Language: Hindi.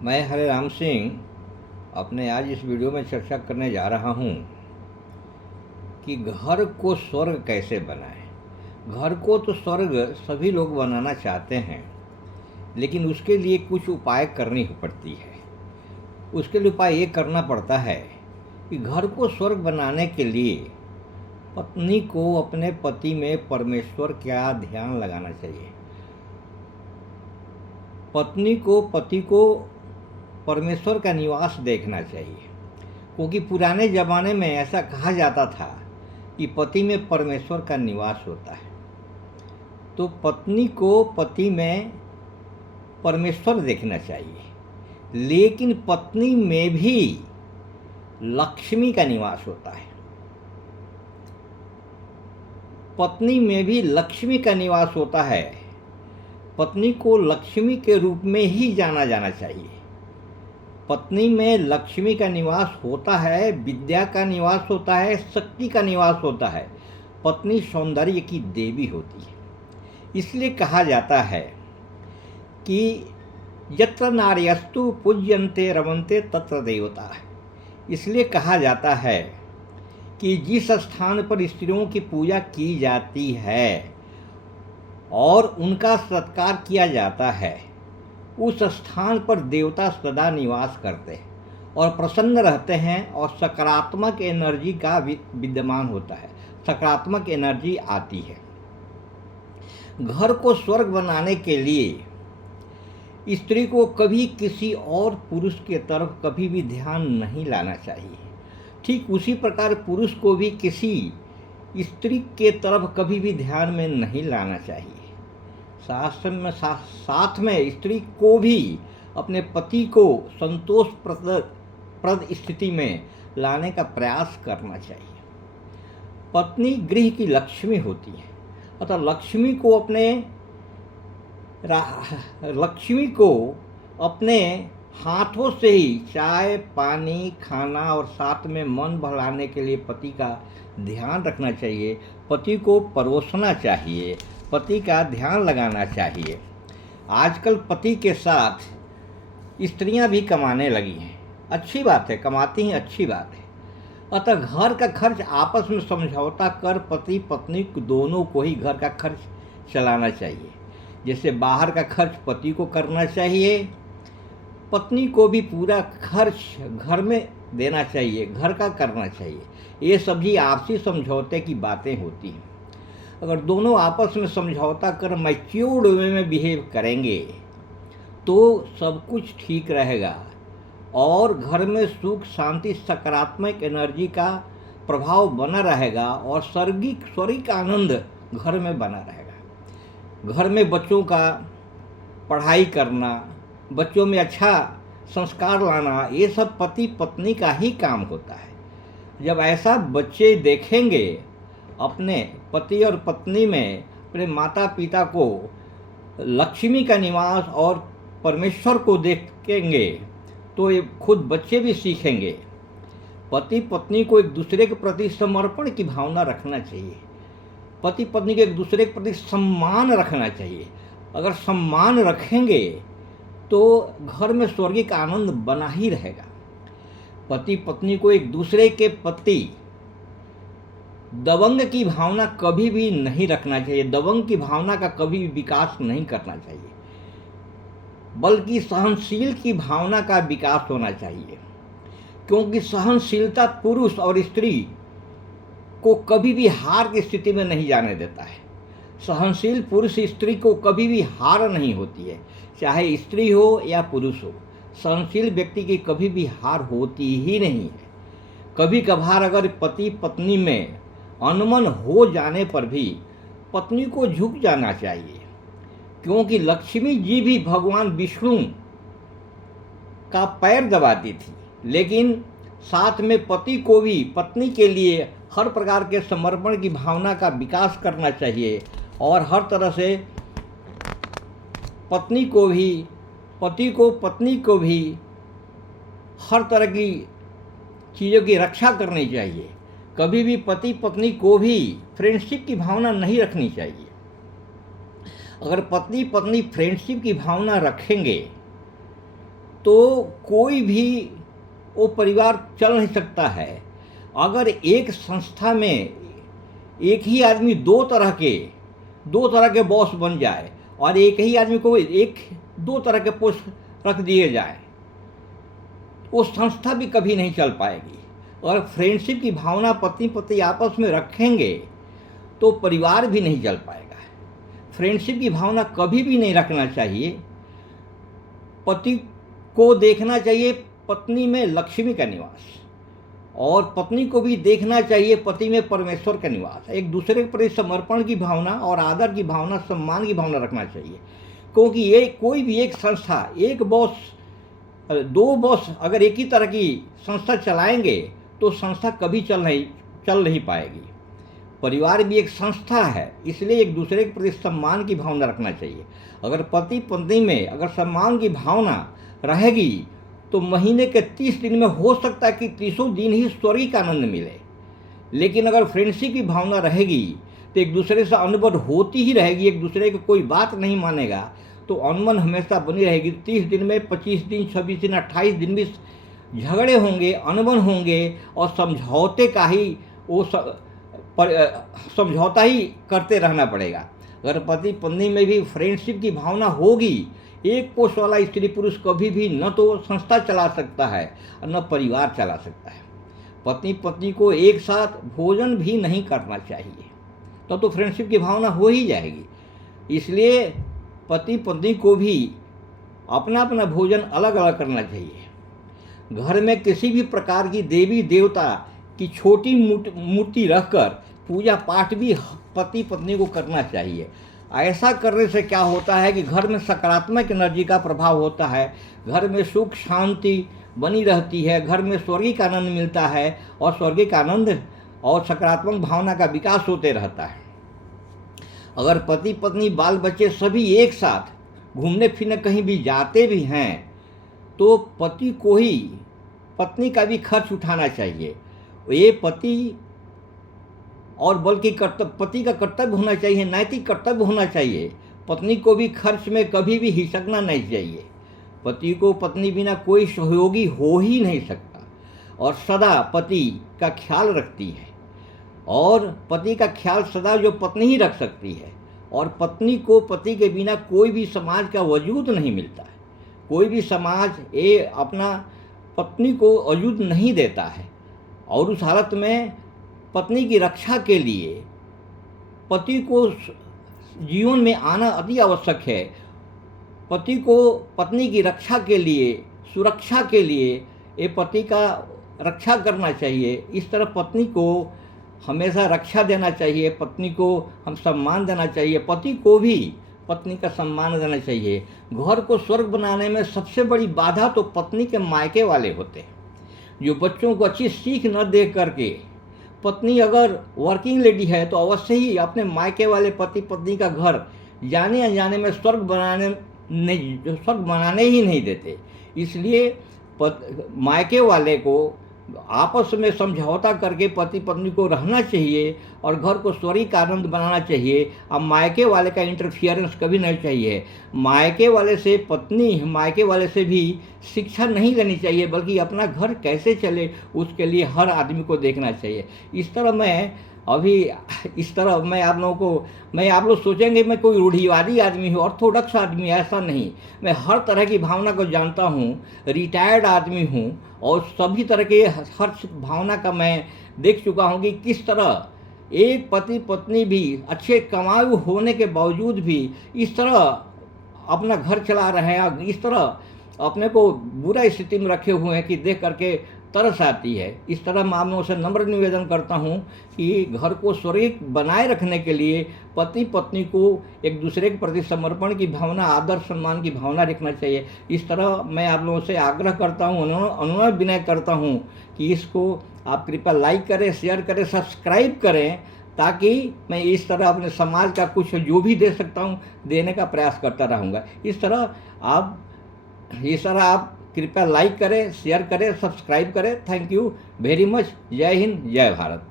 मैं हरे राम सिंह अपने आज इस वीडियो में चर्चा करने जा रहा हूँ कि घर को स्वर्ग कैसे बनाएं। घर को तो स्वर्ग सभी लोग बनाना चाहते हैं, लेकिन उसके लिए कुछ उपाय करनी पड़ती है। उसके लिए उपाय ये करना पड़ता है कि घर को स्वर्ग बनाने के लिए पत्नी को अपने पति में परमेश्वर का ध्यान लगाना चाहिए। पत्नी को पति को परमेश्वर का निवास देखना चाहिए, क्योंकि पुराने ज़माने में ऐसा कहा जाता था कि पति में परमेश्वर का निवास होता है। तो पत्नी को पति में परमेश्वर देखना चाहिए, लेकिन पत्नी में भी लक्ष्मी का निवास होता है। पत्नी में भी लक्ष्मी का निवास होता है। पत्नी को लक्ष्मी के रूप में ही जाना जाना चाहिए। पत्नी में लक्ष्मी का निवास होता है, विद्या का निवास होता है, शक्ति का निवास होता है। पत्नी सौंदर्य की देवी होती है। इसलिए कहा जाता है कि यत्र नार्यस्तु पूज्यन्ते रमन्ते तत्र देवता। इसलिए कहा जाता है कि जिस स्थान पर स्त्रियों की पूजा की जाती है और उनका सत्कार किया जाता है, उस स्थान पर देवता सदा निवास करते हैं और प्रसन्न रहते हैं और सकारात्मक एनर्जी का विद्यमान होता है, सकारात्मक एनर्जी आती है। घर को स्वर्ग बनाने के लिए स्त्री को कभी किसी और पुरुष के तरफ कभी भी ध्यान नहीं लाना चाहिए। ठीक उसी प्रकार पुरुष को भी किसी स्त्री के तरफ कभी भी ध्यान में नहीं लाना चाहिए। साथ में स्त्री को भी अपने पति को संतोषप्रद स्थिति में लाने का प्रयास करना चाहिए। पत्नी गृह की लक्ष्मी होती है, अतः लक्ष्मी को अपने हाथों से ही चाय पानी खाना और साथ में मन बहलाने के लिए पति का ध्यान रखना चाहिए। पति को परोसना चाहिए, पति का ध्यान लगाना चाहिए। आजकल पति के साथ स्त्रियां भी कमाने लगी हैं, अच्छी बात है, कमाती हैं, अच्छी बात है। अतः घर का खर्च आपस में समझौता कर पति पत्नी दोनों को ही घर का खर्च चलाना चाहिए। जैसे बाहर का खर्च पति को करना चाहिए, पत्नी को भी पूरा खर्च घर में देना चाहिए, घर का करना चाहिए। ये सभी आपसी समझौते की बातें होती हैं। अगर दोनों आपस में समझौता कर मैच्योर्ड वे में बिहेव करेंगे तो सब कुछ ठीक रहेगा और घर में सुख शांति सकारात्मक एनर्जी का प्रभाव बना रहेगा और स्वर्गिक आनंद घर में बना रहेगा। घर में बच्चों का पढ़ाई करना, बच्चों में अच्छा संस्कार लाना, ये सब पति पत्नी का ही काम होता है। जब ऐसा बच्चे देखेंगे अपने पति और पत्नी में, अपने माता पिता को लक्ष्मी का निवास और परमेश्वर को देखेंगे तो ये खुद बच्चे भी सीखेंगे। पति पत्नी को एक दूसरे के प्रति समर्पण की भावना रखना चाहिए। पति पत्नी को एक दूसरे के प्रति सम्मान रखना चाहिए। अगर सम्मान रखेंगे तो घर में स्वर्गिक आनंद बना ही रहेगा। पति पत्नी को एक दूसरे के प्रति दबंग की भावना कभी भी नहीं रखना चाहिए। दबंग की भावना का कभी भी विकास नहीं करना चाहिए, बल्कि सहनशील की भावना का विकास होना चाहिए। क्योंकि सहनशीलता पुरुष और स्त्री को कभी भी हार की स्थिति में नहीं जाने देता है। सहनशील पुरुष स्त्री को कभी भी हार नहीं होती है, चाहे स्त्री हो या पुरुष हो। सहनशील व्यक्ति की कभी भी हार होती ही नहीं है। कभी कभार अगर पति पत्नी में अनमन हो जाने पर भी पत्नी को झुक जाना चाहिए, क्योंकि लक्ष्मी जी भी भगवान विष्णु का पैर दबाती थी, लेकिन साथ में पति को भी पत्नी के लिए हर प्रकार के समर्पण की भावना का विकास करना चाहिए और हर तरह से पत्नी को भी, पति को पत्नी को भी हर तरह की चीज़ों की रक्षा करनी चाहिए। कभी भी पति पत्नी को भी फ्रेंडशिप की भावना नहीं रखनी चाहिए। अगर पति पत्नी फ्रेंडशिप की भावना रखेंगे तो कोई भी वो परिवार चल नहीं सकता है। अगर एक संस्था में एक ही आदमी दो तरह के बॉस बन जाए और एक ही आदमी को दो तरह के पोस्ट रख दिए जाए, वो संस्था भी कभी नहीं चल पाएगी। और फ्रेंडशिप की भावना पति पत्नी आपस में रखेंगे तो परिवार भी नहीं चल पाएगा। फ्रेंडशिप की भावना कभी भी नहीं रखना चाहिए। पति को देखना चाहिए पत्नी में लक्ष्मी का निवास, और पत्नी को भी देखना चाहिए पति में परमेश्वर का निवास। एक दूसरे के प्रति समर्पण की भावना और आदर की भावना, सम्मान की भावना रखना चाहिए। क्योंकि ये कोई भी एक संस्था, एक बॉस, दो बॉस अगर एक ही तरह की संस्था चलाएंगे तो संस्था कभी चल नहीं पाएगी। परिवार भी एक संस्था है, इसलिए एक दूसरे के प्रति सम्मान की भावना रखना चाहिए। अगर पति पत्नी में अगर सम्मान की भावना रहेगी तो महीने के 30 दिन में हो सकता है कि 30 दिन ही स्वर्गीय का आनंद मिले। लेकिन अगर फ्रेंडशिप की भावना रहेगी तो एक दूसरे से अनबन होती ही रहेगी, एक दूसरे की कोई बात नहीं मानेगा तो अनबन हमेशा बनी रहेगी। 30 दिन में 25 दिन, 26 दिन, 28 दिन भी झगड़े होंगे, अनबन होंगे और समझौता ही करते रहना पड़ेगा। अगर पति पत्नी में भी फ्रेंडशिप की भावना होगी, एक कोष वाला स्त्री पुरुष कभी भी न तो संस्था चला सकता है और न परिवार चला सकता है। पत्नी पत्नी को एक साथ भोजन भी नहीं करना चाहिए, तो फ्रेंडशिप की भावना हो ही जाएगी। इसलिए पति पत्नी को भी अपना अपना भोजन अलग अलग करना चाहिए। घर में किसी भी प्रकार की देवी देवता की छोटी मूर्ति रखकर पूजा पाठ भी पति पत्नी को करना चाहिए। ऐसा करने से क्या होता है कि घर में सकारात्मक एनर्जी का प्रभाव होता है, घर में सुख शांति बनी रहती है, घर में स्वर्गीय का आनंद मिलता है और स्वर्गीय का आनंद और सकारात्मक भावना का विकास होते रहता है। अगर पति पत्नी बाल बच्चे सभी एक साथ घूमने फिरने कहीं भी जाते भी हैं तो पति को ही पत्नी का भी खर्च उठाना चाहिए। ये पति और बल्कि पति का कर्तव्य होना चाहिए, नैतिक कर्तव्य होना चाहिए। पत्नी को भी खर्च में कभी भी हिचकना नहीं चाहिए। पति को पत्नी बिना कोई सहयोगी हो ही नहीं सकता और सदा पति का ख्याल रखती है, और पति का ख्याल सदा जो पत्नी ही रख सकती है। और पत्नी को पति के बिना कोई भी समाज का वजूद नहीं मिलता है। कोई भी समाज ये अपना पत्नी को वजूद नहीं देता है, और उस हालत में पत्नी की रक्षा के लिए पति को जीवन में आना अति आवश्यक है। पति को पत्नी की रक्षा के लिए, सुरक्षा के लिए ये पति का रक्षा करना चाहिए। इस तरह पत्नी को हमेशा रक्षा देना चाहिए, पत्नी को हम सम्मान देना चाहिए, पति को भी पत्नी का सम्मान देना चाहिए। घर को स्वर्ग बनाने में सबसे बड़ी बाधा तो पत्नी के मायके वाले होते हैं, जो बच्चों को अच्छी सीख न दे करके, पत्नी अगर वर्किंग लेडी है तो अवश्य ही अपने मायके वाले पति पत्नी का घर जाने अनजाने में स्वर्ग बनाने ही नहीं देते। इसलिए मायके वाले को आपस में समझौता करके पति पत्नी को रहना चाहिए और घर को स्वर्गीय का आनंद बनाना चाहिए। अब मायके वाले का इंटरफियरेंस कभी नहीं चाहिए। मायके वाले से पत्नी, मायके वाले से भी शिक्षा नहीं लेनी चाहिए, बल्कि अपना घर कैसे चले उसके लिए हर आदमी को देखना चाहिए। इस तरह आप लोग सोचेंगे मैं कोई रूढ़िवादी आदमी हूँ, ऑर्थोडॉक्स आदमी, ऐसा नहीं। मैं हर तरह की भावना को जानता हूँ, रिटायर्ड आदमी हूँ और सभी तरह के हर भावना का मैं देख चुका हूँ कि किस तरह एक पति पत्नी भी अच्छे कमाऊ होने के बावजूद भी इस तरह अपना घर चला रहे हैं, इस तरह अपने को बुरा स्थिति में रखे हुए हैं कि देख करके तरस आती है। इस तरह मैं आप लोगों से नम्र निवेदन करता हूँ कि घर को स्वर्गीय बनाए रखने के लिए पति पत्नी को एक दूसरे के प्रति समर्पण की भावना, आदर सम्मान की भावना रखना चाहिए। इस तरह मैं आप लोगों से आग्रह करता हूँ, अनुरोध विनय करता हूँ कि इसको आप कृपया लाइक करें, शेयर करें, सब्सक्राइब करें, ताकि मैं इस तरह अपने समाज का कुछ जो भी दे सकता हूँ देने का प्रयास करता रहूँगा। इस तरह आप कृपया लाइक करें, शेयर करें, सब्सक्राइब करें। Thank you very much. जय हिंद, जय भारत।